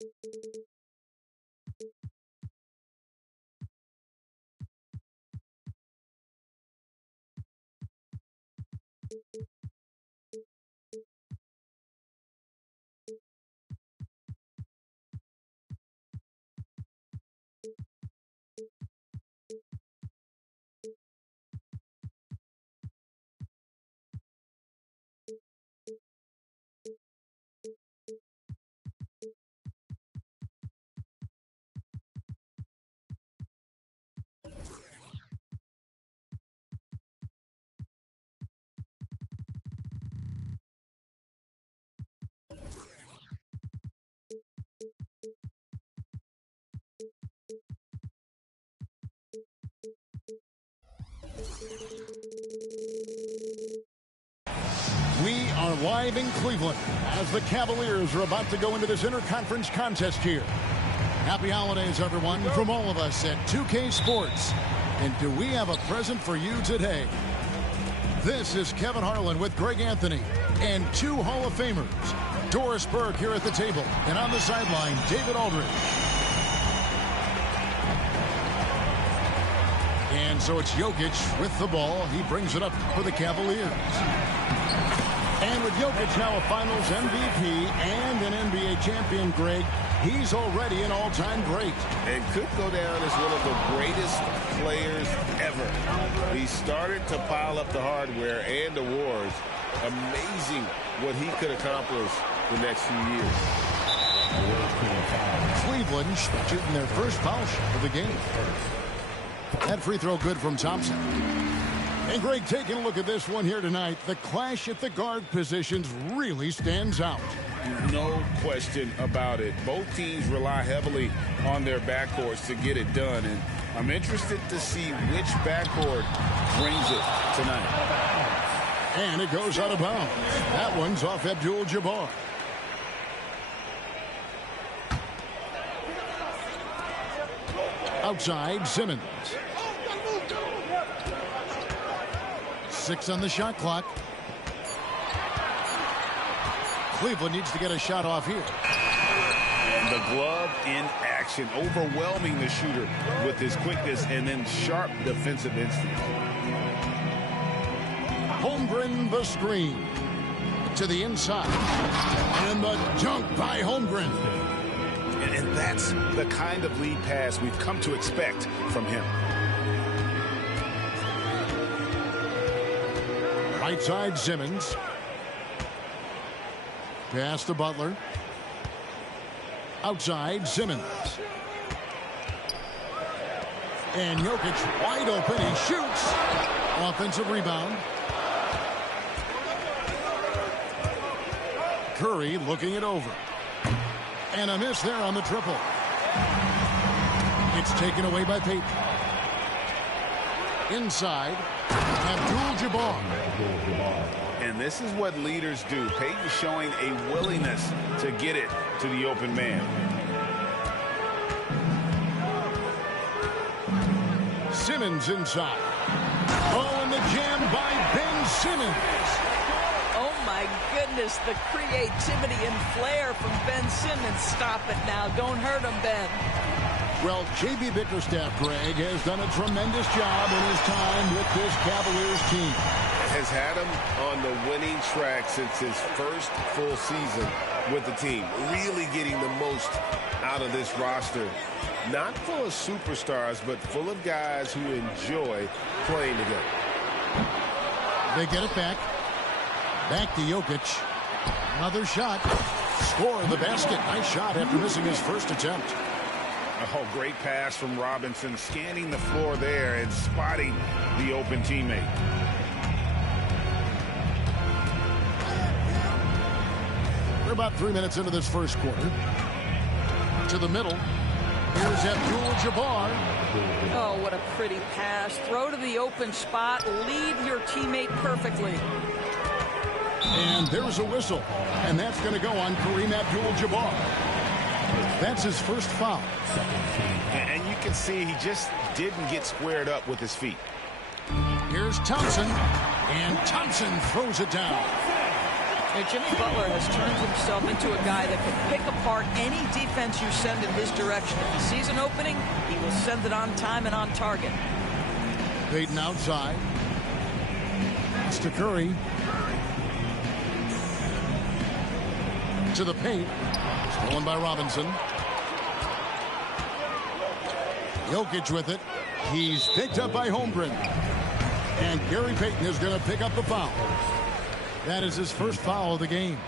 We are live in Cleveland as the Cavaliers are about to go into this interconference contest here. Happy holidays, everyone, from all of us at 2K Sports. And do we have a present for you today? This is Kevin Harlan with Greg Anthony and two Hall of Famers. Doris Burke here at the table, and on the sideline, David Aldridge. And so it's Jokic with the ball. He brings it up for the Cavaliers. And with Jokic now a Finals MVP and an NBA champion, Greg, he's already an all-time great. And could go down as one of the greatest players ever. He started to pile up the hardware and awards. Amazing what he could accomplish the next few years. Cleveland shooting their first foul shot of the game. That free throw good from Thompson. And Greg, taking a look at this one here tonight, the clash at the guard positions really stands out. No question about it. Both teams rely heavily on their backcourts to get it done. And I'm interested to see which backcourt brings it tonight. And it goes out of bounds. That one's off Abdul-Jabbar. Outside, Simmons. 6 on the shot clock. Cleveland needs to get a shot off here. And the glove in action, overwhelming the shooter with his quickness and then sharp defensive instinct. Holmgren the screen to the inside. And the dunk by Holmgren. And that's the kind of lead pass we've come to expect from him. Right side, Simmons. Pass to Butler. Outside, Simmons. And Jokic wide open. He shoots. Offensive rebound. Curry looking it over. And a miss there on the triple. It's taken away by Payton. Inside, Abdul-Jabbar. And this is what leaders do. Payton showing a willingness to get it to the open man. Simmons inside. Oh, and the jam by Ben Simmons. Oh, my goodness, the creativity and flair from Ben Simmons. Stop it now. Don't hurt him, Ben. Well, J.B. Bickerstaff, Greg, has done a tremendous job in his time with this Cavaliers team. Has had him on the winning track since his first full season with the team. Really getting the most out of this roster. Not full of superstars, but full of guys who enjoy playing together. They get it back. Back to Jokic. Another shot. Score the basket. Nice shot after missing his first attempt. Oh, great pass from Robinson, scanning the floor there and spotting the open teammate. We're about 3 minutes into this first quarter. To the middle. Here's Abdul-Jabbar. Oh, what a pretty pass. Throw to the open spot. Lead your teammate perfectly. And there's a whistle. And that's going to go on Kareem Abdul-Jabbar. That's his first foul. And you can see he just didn't get squared up with his feet. Here's Thompson. And Thompson throws it down. Jimmy Butler has turned himself into a guy that can pick apart any defense you send in his direction. If he sees an opening, he will send it on time and on target. Payton outside. It's to Curry. To the paint. Stolen by Robinson. Jokic with it. He's picked up by Holmgren. And Gary Payton is going to pick up the foul. That is his first foul of the game.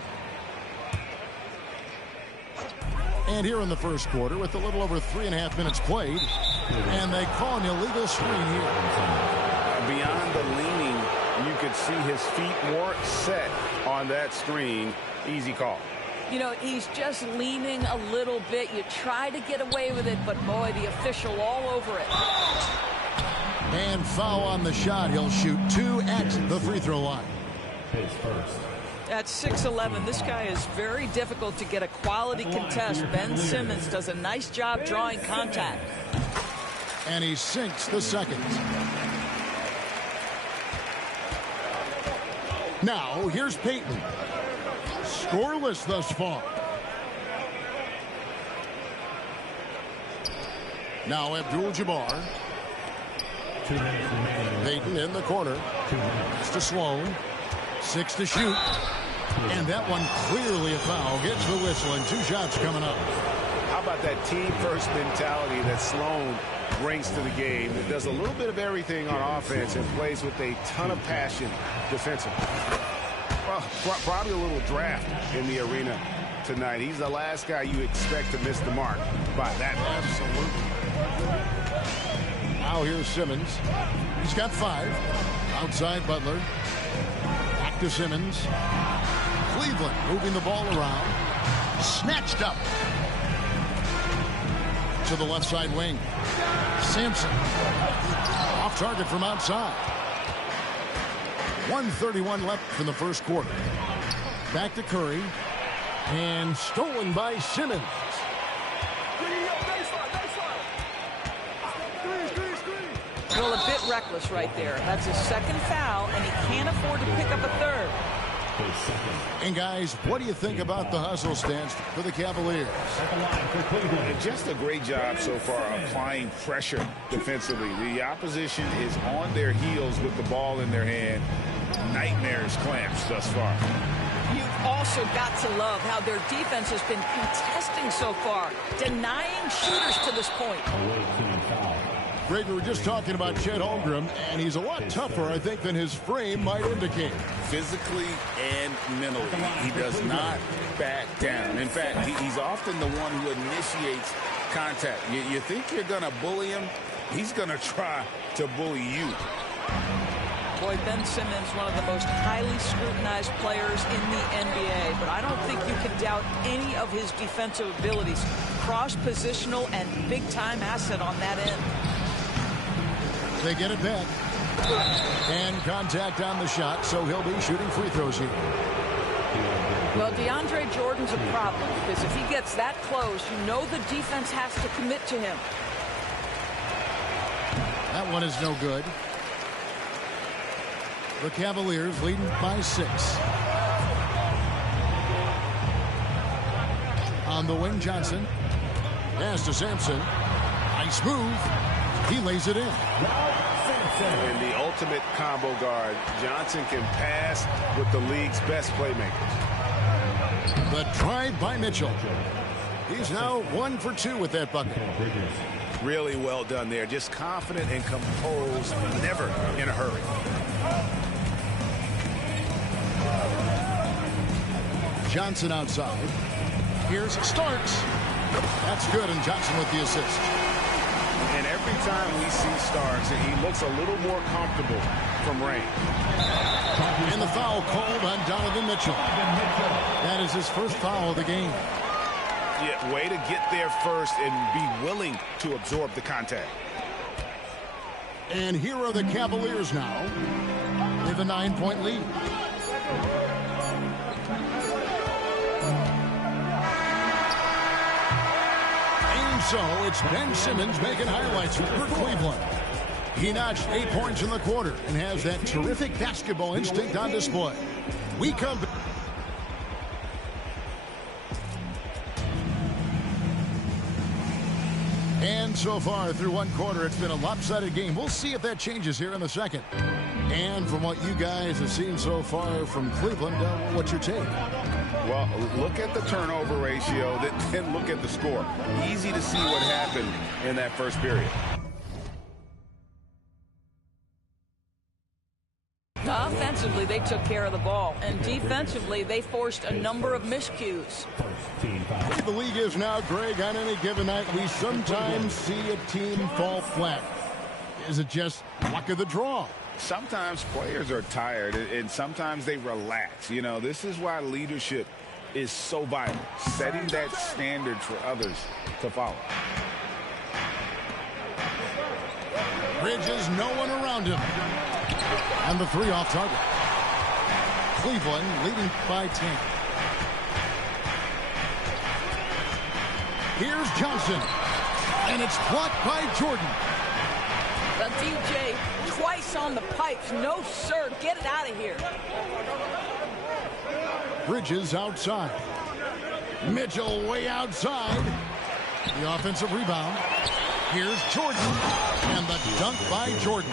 And here in the first quarter, with a little over 3.5 minutes played, and they call an illegal screen here. Beyond the leaning, you could see his feet weren't set on that screen. Easy call. You know, he's just leaning a little bit. You try to get away with it, but boy, the official all over it. And foul on the shot. He'll shoot 2 at the free throw line. At 6'11", this guy is very difficult to get a quality contest. Ben Simmons does a nice job drawing contact. And he sinks the second. Now, here's Payton. Scoreless thus far. Now Abdul-Jabbar. Payton in the corner. It's to Sloan. 6 to shoot. And that one clearly a foul. Gets the whistle and 2 shots coming up. How about that team-first mentality that Sloan brings to the game? It does a little bit of everything on offense and plays with a ton of passion defensively. Well, probably a little draft in the arena tonight. He's the last guy you expect to miss the mark by that much. Absolutely. Now here's Simmons. He's got 5. Outside Butler. Back to Simmons. Cleveland moving the ball around. Snatched up. To the left side wing. Sampson. Off target from outside. 1:31 left in the first quarter. Back to Curry. And stolen by Simmons. Well, a bit reckless right there. That's his second foul, and he can't afford to pick up a third. And guys, what do you think about the hustle stance for the Cavaliers? Just a great job so far applying pressure defensively. The opposition is on their heels with the ball in their hand. Nightmares clamps thus far. You've also got to love how their defense has been contesting so far, denying shooters to this point. Greg, we were just talking about Chet Holmgren, and he's a lot tougher, I think, than his frame might indicate. Physically and mentally, he does not back down. In fact, he's often the one who initiates contact. You think you're going to bully him? He's going to try to bully you. Boy, Ben Simmons, one of the most highly scrutinized players in the NBA, but I don't think you can doubt any of his defensive abilities. Cross-positional and big-time asset on that end. They get it back. And contact on the shot, so he'll be shooting free throws here. Well, DeAndre Jordan's a problem because if he gets that close, you know the defense has to commit to him. That one is no good. The Cavaliers leading by 6. On the wing, Johnson. Pass to Sampson. Nice move. He lays it in. And the ultimate combo guard. Johnson can pass with the league's best playmakers. The drive by Mitchell. He's now 1 for 2 with that bucket. Really well done there. Just confident and composed, never in a hurry. Johnson outside. Here's Starks. That's good, and Johnson with the assist. And every time we see Starks, he looks a little more comfortable from range. And the foul called on Donovan Mitchell. That is his first foul of the game. Yeah, way to get there first and be willing to absorb the contact. And here are the Cavaliers now with a 9-point lead. And so it's Ben Simmons making highlights for Cleveland. He notched 8 points in the quarter and has that terrific basketball instinct on display. We come back. so far through one quarter. It's been a lopsided game. We'll see if that changes here in the second. And from what you guys have seen so far from Cleveland, what's your take? Well, look at the turnover ratio, then look at the score. Easy to see what happened in that first period. Offensively, they took care of the ball, and defensively, they forced a number of miscues. The way the league is now, Greg, on any given night, we sometimes see a team fall flat. Is it just luck of the draw? Sometimes players are tired, and sometimes they relax. You know, this is why leadership is so vital, setting that standard for others to follow. Bridges, no one around him. And the three off target. Cleveland leading by 10. Here's Johnson. And it's blocked by Jordan. The DJ twice on the pipes. No, sir. Get it out of here. Bridges outside. Mitchell way outside. The offensive rebound. Here's Jordan. And the dunk by Jordan.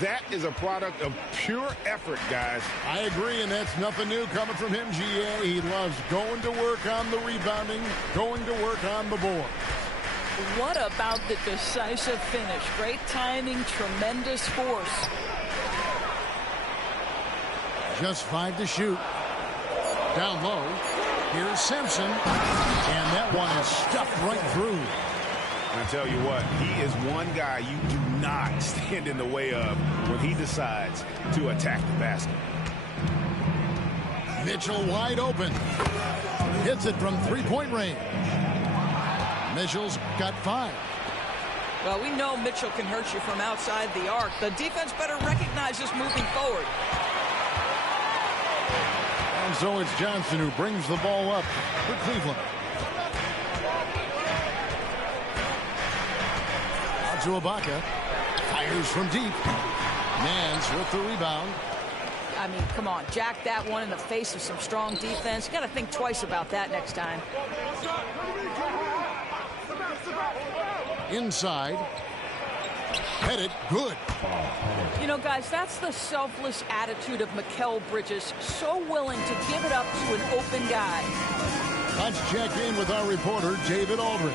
That is a product of pure effort, guys. I agree, and that's nothing new coming from him, GA. He loves going to work on the rebounding, going to work on the board. What about the decisive finish? Great timing, tremendous force. Just 5 to shoot. Down low. Here's Simpson. And that one is stuffed right through. I tell you what, he is one guy you do not stand in the way of when he decides to attack the basket. Mitchell wide open. Hits it from three-point range. Mitchell's got 5. Well, we know Mitchell can hurt you from outside the arc. The defense better recognize this moving forward. And so it's Johnson who brings the ball up for Cleveland. To Ibaka. Fires from deep. Mans with the rebound. I mean, come on. Jack that one in the face of some strong defense. You got to think twice about that next time. Inside. Headed. Good. You know, guys, that's the selfless attitude of Mikal Bridges. So willing to give it up to an open guy. Let's check in with our reporter, David Aldridge.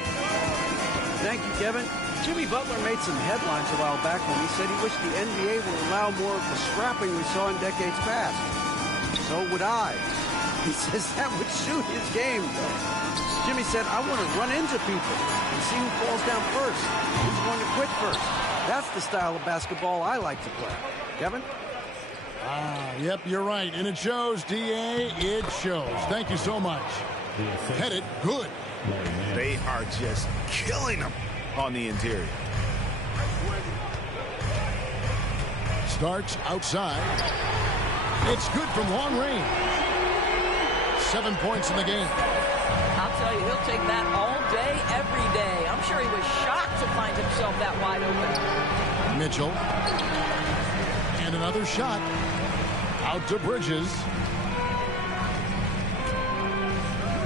Thank you, Kevin. Jimmy Butler made some headlines a while back when he said he wished the NBA would allow more of the scrapping we saw in decades past. So would I. He says that would suit his game, though. Jimmy said, I want to run into people and see who falls down first. Who's going to quit first. That's the style of basketball I like to play. Kevin? Yep, you're right. And it shows, DA. It shows. Thank you so much. Headed. Good. They are just killing them on the interior. Starts outside. It's good from long range. 7 points in the game. I'll tell you, he'll take that all day, every day. I'm sure he was shocked to find himself that wide open. Mitchell. And another shot. Out to Bridges.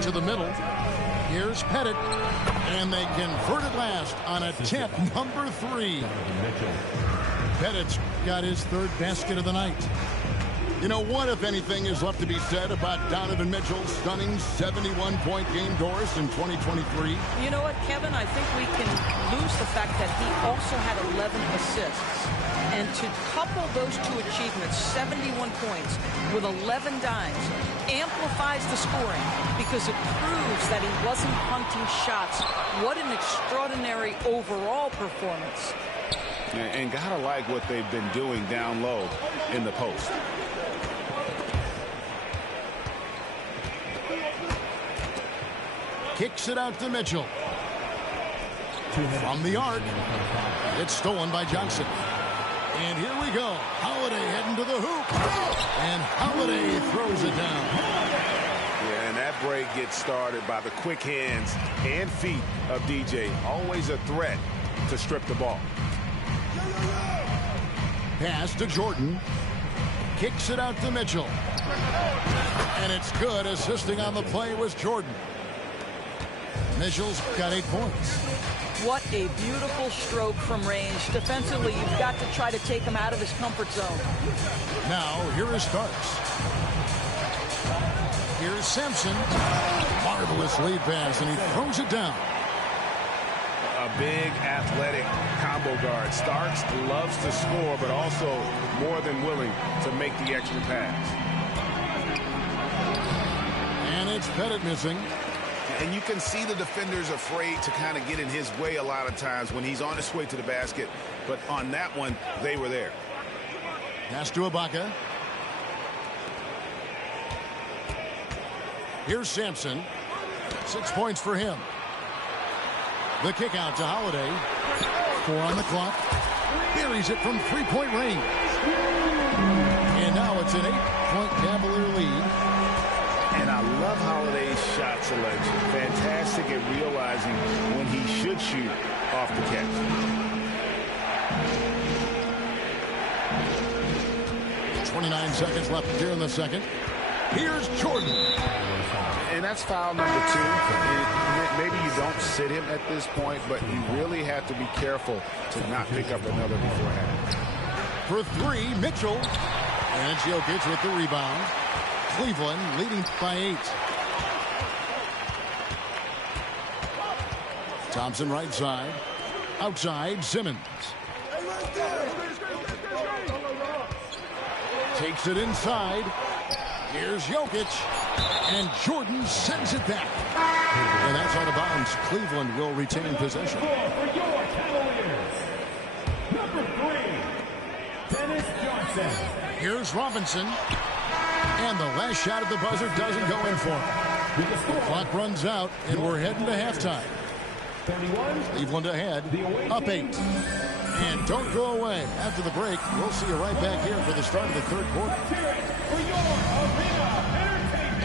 To the middle. Here's Pettit. And they convert at last on attempt number 3. Pettit's got his 3rd basket of the night. You know, what, if anything, is left to be said about Donovan Mitchell's stunning 71-point game, Doris, in 2023? You know what, Kevin? I think we can lose the fact that he also had 11 assists. And to couple those two achievements, 71 points with 11 dimes, amplifies the scoring because it proves that he wasn't hunting shots. What an extraordinary overall performance. And gotta like what they've been doing down low in the post. Kicks it out to Mitchell. From the arc. It's stolen by Johnson. And here we go. Holiday heading to the hoop. And Holiday throws it down. Yeah, and that break gets started by the quick hands and feet of DJ. Always a threat to strip the ball. Pass to Jordan. Kicks it out to Mitchell. And it's good. Assisting on the play was Jordan. Mitchell's got 8 points. What a beautiful stroke from range. Defensively, you've got to try to take him out of his comfort zone. Now, here is Starks. Here's Sampson. Marvelous lead pass, and he throws it down. A big athletic combo guard. Starks loves to score, but also more than willing to make the extra pass. And it's Pettit missing. And you can see the defenders afraid to kind of get in his way a lot of times when he's on his way to the basket. But on that one, they were there. Pass to Ibaka. Here's Sampson. 6 points for him. The kick out to Holiday. 4 on the clock. Buries it from 3-point range. And now it's an 8-point Cavalier lead. And I love Holiday's shot selection. Fantastic at realizing when he should shoot off the catch. – 29 seconds left here in the second. Here's Jordan. And that's foul number 2. Maybe you don't sit him at this point, but you really have to be careful to not pick up another beforehand. For 3, Mitchell. And it's Jokic with the rebound. Cleveland leading by 8. Thompson right side. Outside, Simmons. Takes it inside. Here's Jokic. And Jordan sends it back. And that's out of bounds. Cleveland will retain possession. For your Cavaliers, number 3, Dennis Johnson. Here's Robinson. And the last shot at the buzzer doesn't go in for him. The clock runs out, and we're heading to halftime. Cleveland ahead, up 8. And don't go away. After the break, we'll see you right back here for the start of the third quarter.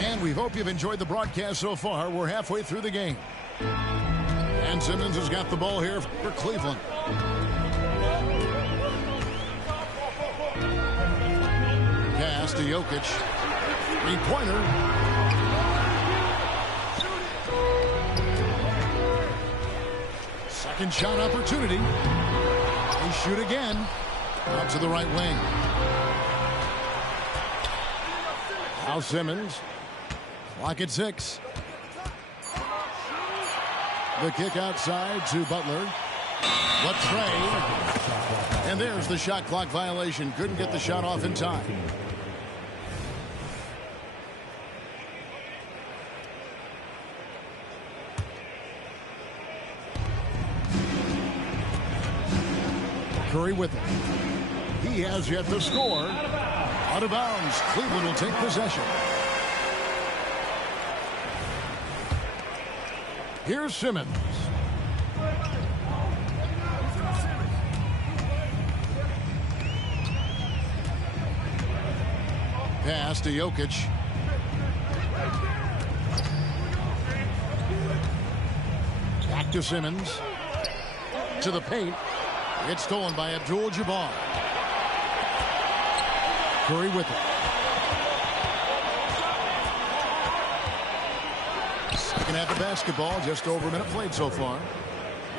And we hope you've enjoyed the broadcast so far. We're halfway through the game. And Simmons has got the ball here for Cleveland. Pass to Jokic. 3-pointer. Second shot opportunity. They shoot again. Out to the right wing. Now Simmons. Clock at 6. The kick outside to Butler. Latrey. And there's the shot clock violation. Couldn't get the shot off in time. Curry with it. He has yet to score. Out of bounds. Cleveland will take possession. Here's Simmons. Pass to Jokic. Back to Simmons. To the paint. It's stolen by Abdul-Jabbar. Curry with it. Second half of basketball, just over a minute played so far.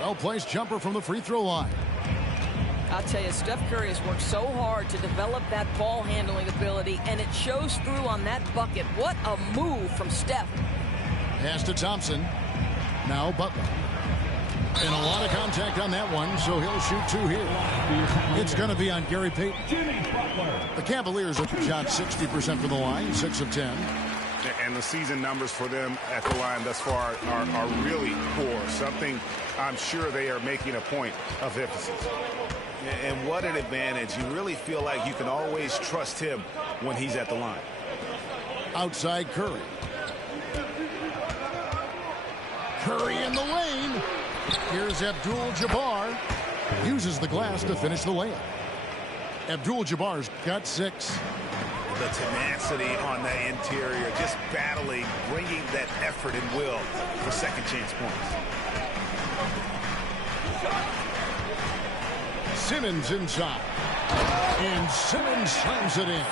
Well-placed jumper from the free throw line. I'll tell you, Steph Curry has worked so hard to develop that ball handling ability, and it shows through on that bucket. What a move from Steph. Pass to Thompson. Now Butler. And a lot of contact on that one, so he'll shoot 2 here. It's going to be on Gary Payton. The Cavaliers have shot 60% from the line, 6 of 10. And the season numbers for them at the line thus far are really poor. Something I'm sure they are making a point of emphasis. And what an advantage. You really feel like you can always trust him when he's at the line. Outside Curry. Curry in the lane. Here's Abdul-Jabbar. Uses the glass to finish the layup. Abdul-Jabbar's got 6. The tenacity on the interior, just battling, bringing that effort and will for second chance points. Simmons inside. And Simmons slams it in.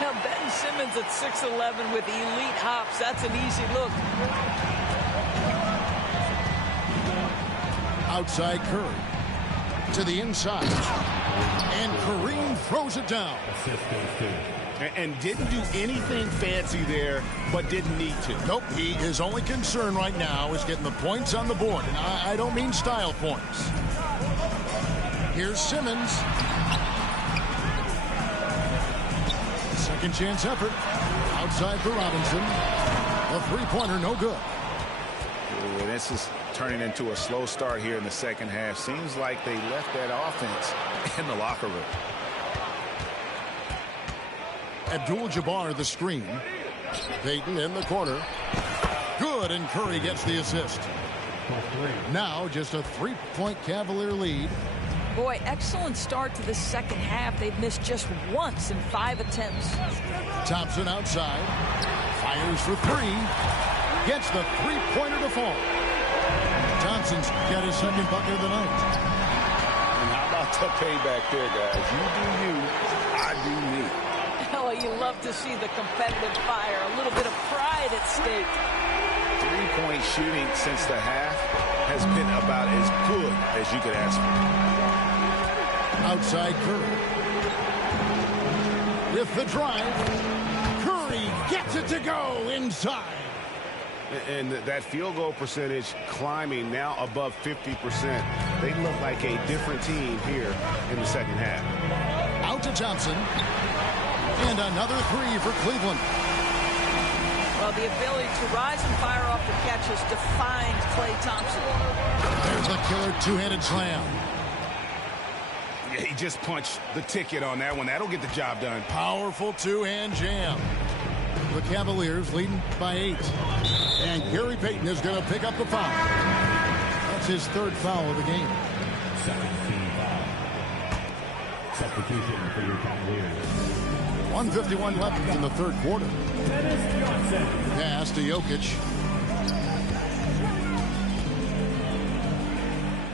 Now Ben Simmons at 6'11" with elite hops. That's an easy look. Outside Curry. To the inside. And Kareem throws it down. And didn't do anything fancy there, but didn't need to. Nope, his only concern right now is getting the points on the board. And I don't mean style points. Here's Simmons. Second chance effort. Outside for Robinson. A three-pointer, no good. Ooh, this is turning into a slow start here in the second half. Seems like they left that offense in the locker room. Abdul-Jabbar the screen. Payton in the corner. Good, and Curry gets the assist. Now just a three-point Cavalier lead. Boy, excellent start to the second half. They've missed just once in 5 attempts. Thompson outside. Fires for three. Gets the three-pointer to fall. Thompson's got his second bucket of the night. And how about the payback there, guys? You do you, I do me. Oh, you love to see the competitive fire. A little bit of pride at stake. Three-point shooting since the half has been about as good as you could ask for. Outside Curry. With the drive. Curry gets it to go inside. And that field goal percentage climbing now above 50%. They look like a different team here in the second half. Out to Johnson. And another three for Cleveland. Well, the ability to rise and fire off the catch has defined Klay Thompson. There's the killer two-handed slam. Yeah, he just punched the ticket on that one. That'll get the job done. Powerful two-hand jam. The Cavaliers leading by 8. And Gary Payton is going to pick up the foul. That's his third foul of the game. Second team foul. Substitution for your Cavaliers. 1:51 left in the third quarter. Dennis Johnson. Pass to Jokic.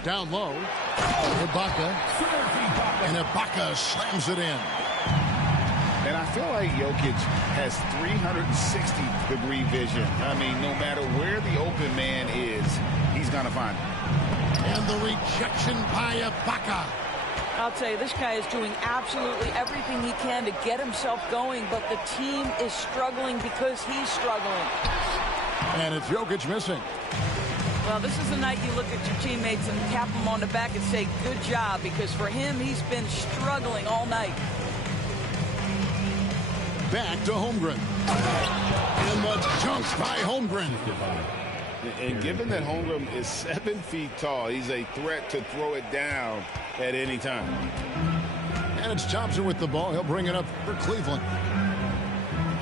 Down low. Ibaka. And Ibaka slams it in. And I feel like Jokic has 360-degree vision. I mean, no matter where the open man is, he's going to find it. And the rejection by Ibaka. I'll tell you, this guy is doing absolutely everything he can to get himself going, but the team is struggling because he's struggling. And it's Jokic missing. Well, this is the night you look at your teammates and tap them on the back and say, good job, because for him, he's been struggling all night. Back to Holmgren. And the dunk by Holmgren. And given that Holmgren is 7 feet tall, he's a threat to throw it down at any time. And it's Thompson with the ball. He'll bring it up for Cleveland.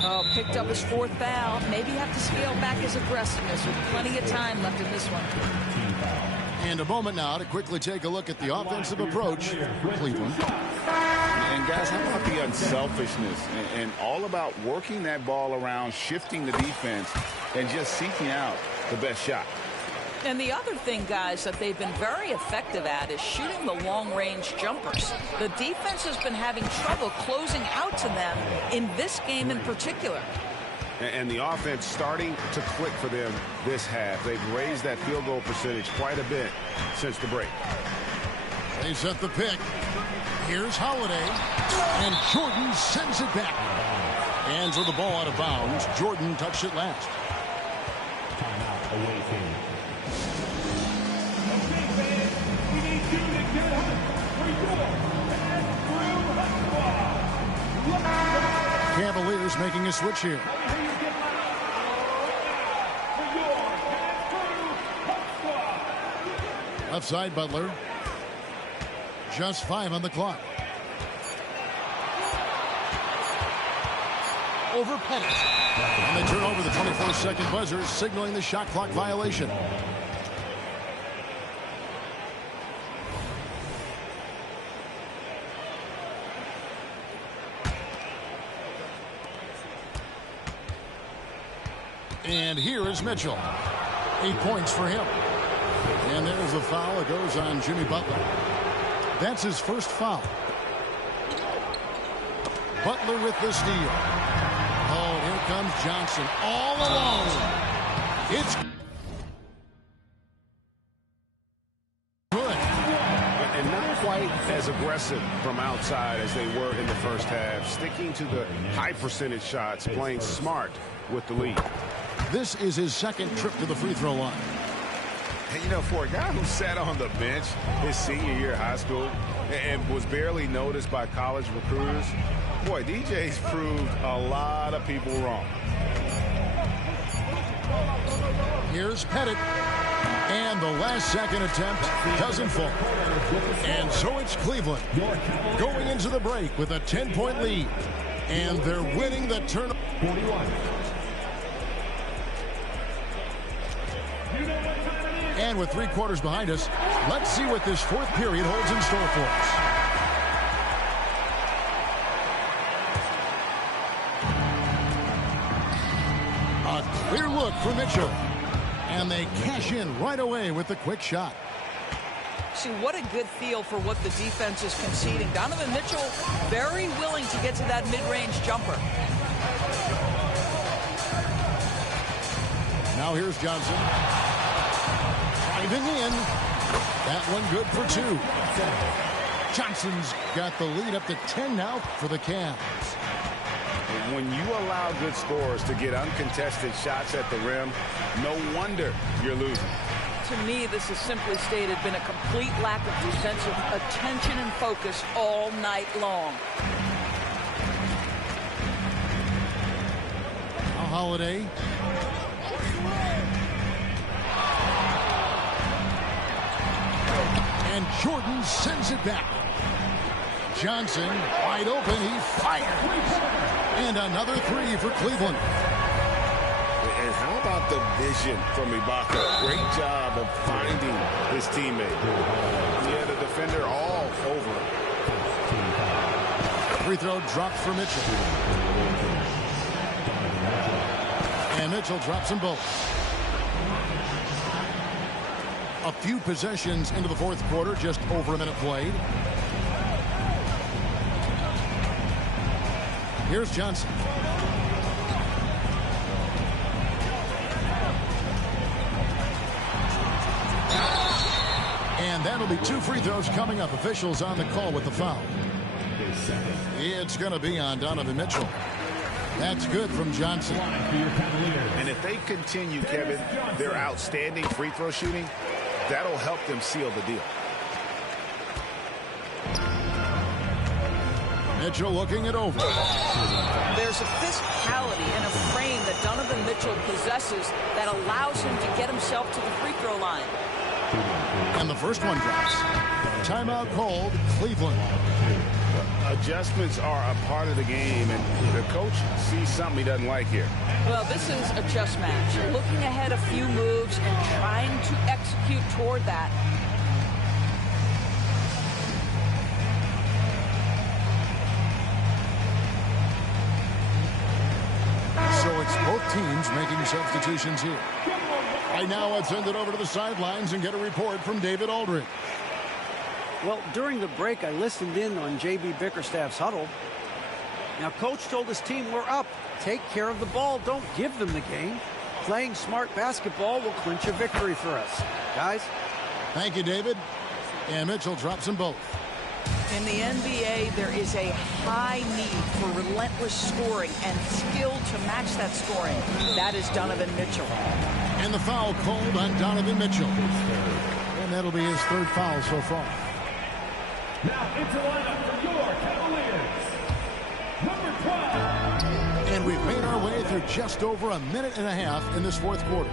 Oh, picked up his 4th foul. Maybe have to scale back his aggressiveness with plenty of time left in this one. And a moment now to quickly take a look at the offensive approach for Cleveland. And guys, how about the unselfishness and all about working that ball around, shifting the defense, and just seeking out the best shot. And the other thing, guys, that they've been very effective at is shooting the long-range jumpers. The defense has been having trouble closing out to them in this game in particular. And the offense starting to click for them this half. They've raised that field goal percentage quite a bit since the break. They set the pick. Here's Holiday. And Jordan sends it back. Hands with the ball out of bounds. Jordan touched it last. Timeout away team. Cavaliers making a switch here. Left side, Butler. Just 5 on the clock. Over Pettis. And they turn over the 24-second buzzer, signaling the shot clock violation. And here is Mitchell. 8 points for him. And there's the foul. It goes on Jimmy Butler. That's his first foul. Butler with the steal. Oh, here comes Johnson all alone. It's as aggressive from outside as they were in the first half, sticking to the high percentage shots, playing smart with the lead. This is his second trip to the free throw line. And, you know, for a guy who sat on the bench his senior year of high school and was barely noticed by college recruiters, boy, DJ's proved a lot of people wrong. Here's Pettit. And the last second attempt doesn't fall. And so it's Cleveland going into the break with a 10-point lead. And they're winning the tournament. 41. And with 3 quarters behind us, let's see what this fourth period holds in store for us. A clear look for Mitchell. And they cash in right away with the quick shot. See, what a good feel for what the defense is conceding. Donovan Mitchell very willing to get to that mid-range jumper. Now here's Johnson. Driving in. That one good for 2. Johnson's got the lead up to 10 now for the Cavs. When you allow good scorers to get uncontested shots at the rim, no wonder you're losing. To me, this has simply stated been a complete lack of defensive attention and focus all night long. Now Holiday. And Jordan sends it back. Johnson wide open. He fires. And another 3 for Cleveland. And how about the vision from Ibaka? Great job of finding his teammate. Yeah, the defender all over him. Free throw dropped for Mitchell. And Mitchell drops them both. A few possessions into the fourth quarter, just over a minute played. Here's Johnson. And that'll be 2 free throws coming up. Officials on the call with the foul. It's going to be on Donovan Mitchell. That's good from Johnson. And if they continue, Kevin, their outstanding free throw shooting, that'll help them seal the deal. Mitchell looking it over. There's a physicality and a frame that Donovan Mitchell possesses that allows him to get himself to the free throw line. And the first one drops. Timeout called, Cleveland. Adjustments are a part of the game, and the coach sees something he doesn't like here. Well, this is a chess match. Looking ahead a few moves and trying to execute toward that. So it's both teams making substitutions here. Right now, let's send it over to the sidelines and get a report from David Aldridge. Well, during the break, I listened in on J.B. Bickerstaff's huddle. Now, Coach told his team, we're up. Take care of the ball. Don't give them the game. Playing smart basketball will clinch a victory for us. Guys? Thank you, David. And Mitchell drops them both. In the NBA, there is a high need for relentless scoring and skill to match that scoring. That is Donovan Mitchell. And the foul called on Donovan Mitchell. And that'll be his 3rd foul so far. Now into lineup for your Cavaliers, number 12. And we've made our way through just over a minute and a half in this fourth quarter.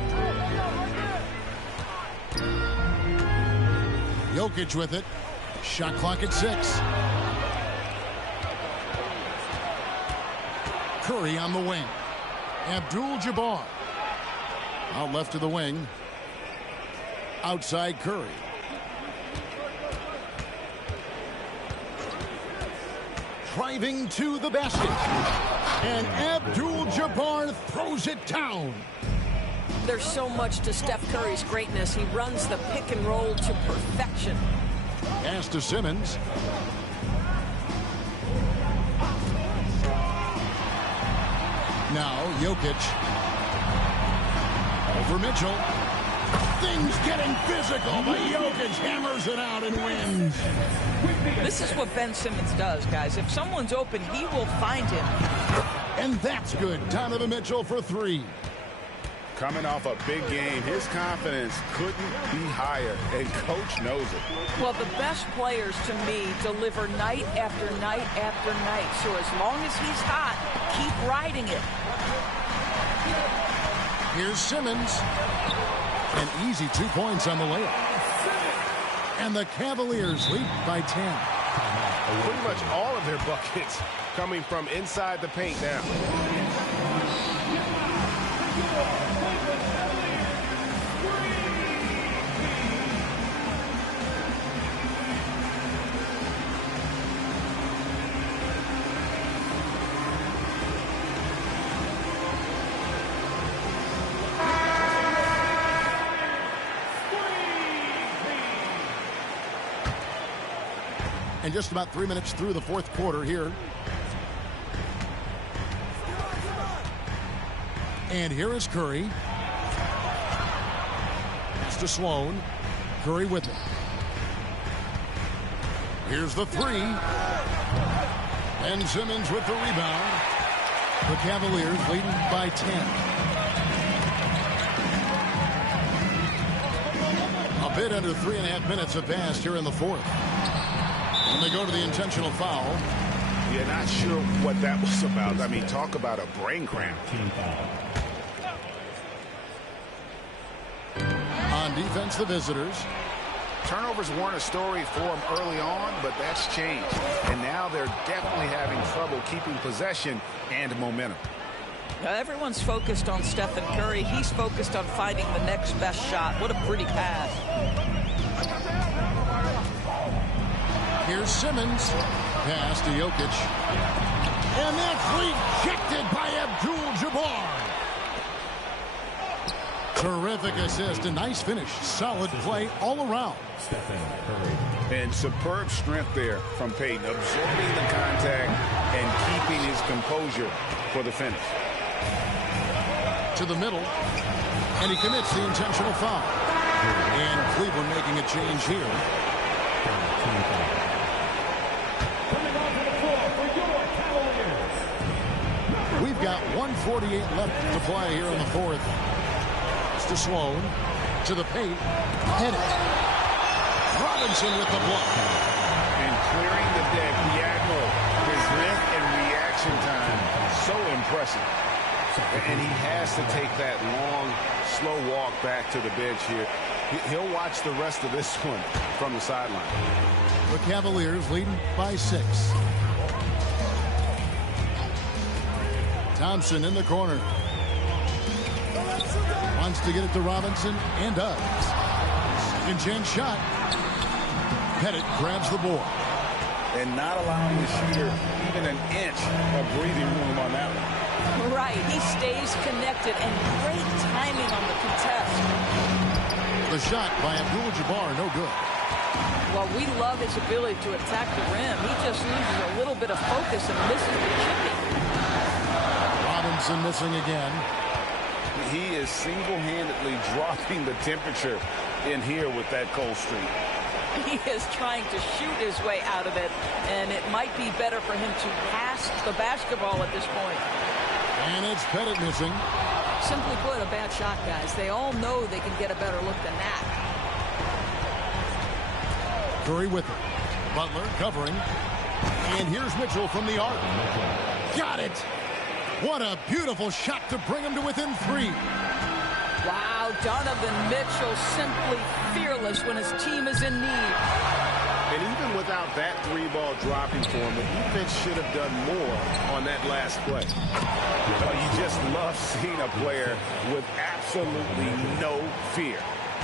Jokic with it. Shot clock at 6. Curry on the wing. Abdul-Jabbar. Out left to the wing. Outside Curry. Driving to the basket. And Abdul-Jabbar throws it down. There's so much to Steph Curry's greatness. He runs the pick and roll to perfection. Pass to Simmons. Now Jokic. Over Mitchell. Things getting physical, but Jokic hammers it out and wins. This is what Ben Simmons does, guys. If someone's open, he will find him. And that's good. Donovan Mitchell for three. Coming off a big game, his confidence couldn't be higher, and Coach knows it. Well, the best players, to me, deliver night after night after night. So as long as he's hot, keep riding it. Here's Simmons. An easy 2 points on the layup. And the Cavaliers lead by 10. Pretty much all of their buckets coming from inside the paint now. And just about 3 minutes through the fourth quarter here. And here is Curry. Pass to Sloan. Curry with it. Here's the three. Ben Simmons with the rebound. The Cavaliers leading by 10. A bit under 3.5 minutes have passed here in the fourth. And they go to the intentional foul. Yeah, not sure what that was about. I mean, talk about a brain cramp. On defense, the visitors. Turnovers weren't a story for them early on, but that's changed. And now they're definitely having trouble keeping possession and momentum. Now, everyone's focused on Stephen Curry. He's focused on finding the next best shot. What a pretty pass. Here's Simmons. Pass to Jokic. And that's rejected by Abdul-Jabbar. Terrific assist. A nice finish. Solid play all around. And superb strength there from Payton, absorbing the contact and keeping his composure for the finish. To the middle. And he commits the intentional foul. And Cleveland making a change here. We've got 1:48 left to play here in the fourth. It's to Sloan. To the paint. Hit it. Robinson with the block. And clearing the deck, the Admiral, his length and reaction time, so impressive. And he has to take that long, slow walk back to the bench here. He'll watch the rest of this one from the sideline. The Cavaliers leading by 6. Thompson in the corner. Wants to get it to Robinson and does. Second chance shot. Pettit grabs the board. And not allowing the shooter even an inch of breathing room on that one. Right. He stays connected and great timing on the contest. The shot by Abdul-Jabbar, no good. Well, we love his ability to attack the rim. He just loses a little bit of focus and misses the chipping. Robinson missing again. He is single-handedly dropping the temperature in here with that cold streak. He is trying to shoot his way out of it, and it might be better for him to pass the basketball at this point. And it's Pettit missing. Simply put, a bad shot, guys. They all know they can get a better look than that. Curry with it. Butler covering. And here's Mitchell from the arc. Got it. What a beautiful shot to bring him to within 3. Wow, Donovan Mitchell simply fearless when his team is in need. And even without that 3-ball dropping for him, the defense should have done more on that last play. You just love seeing a player with absolutely no fear.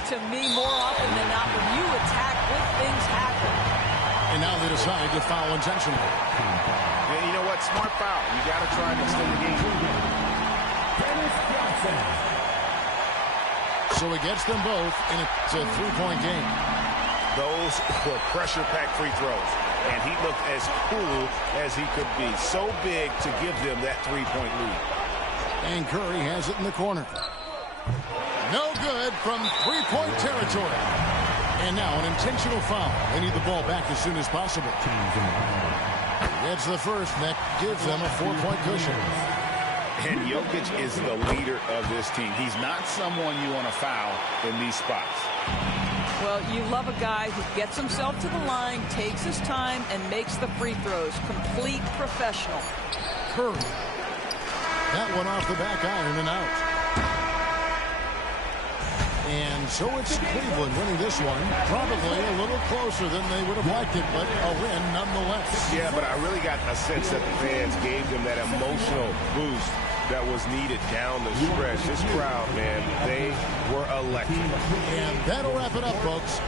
To me, more often than not, when you attack, good things happen. And now they decide to foul intentionally. And you know what? Smart foul. You got to try and extend the game. So he gets them both, and it's a 3-point game. Those were pressure-packed free throws. And he looked as cool as he could be. So big to give them that 3-point lead. And Curry has it in the corner. No good from three-point territory. And now an intentional foul. They need the ball back as soon as possible. It's the first, and that gives them a 4-point cushion. And Jokic is the leader of this team. He's not someone you want to foul in these spots. Well, you love a guy who gets himself to the line, takes his time, and makes the free throws. Complete professional. Curry. That one off the back iron and out. And so it's Cleveland winning this one. Probably a little closer than they would have liked it, but a win nonetheless. Yeah, but I really got a sense that the fans gave them that emotional boost that was needed down the stretch. This crowd, man, they were electric. And that'll wrap it up, folks.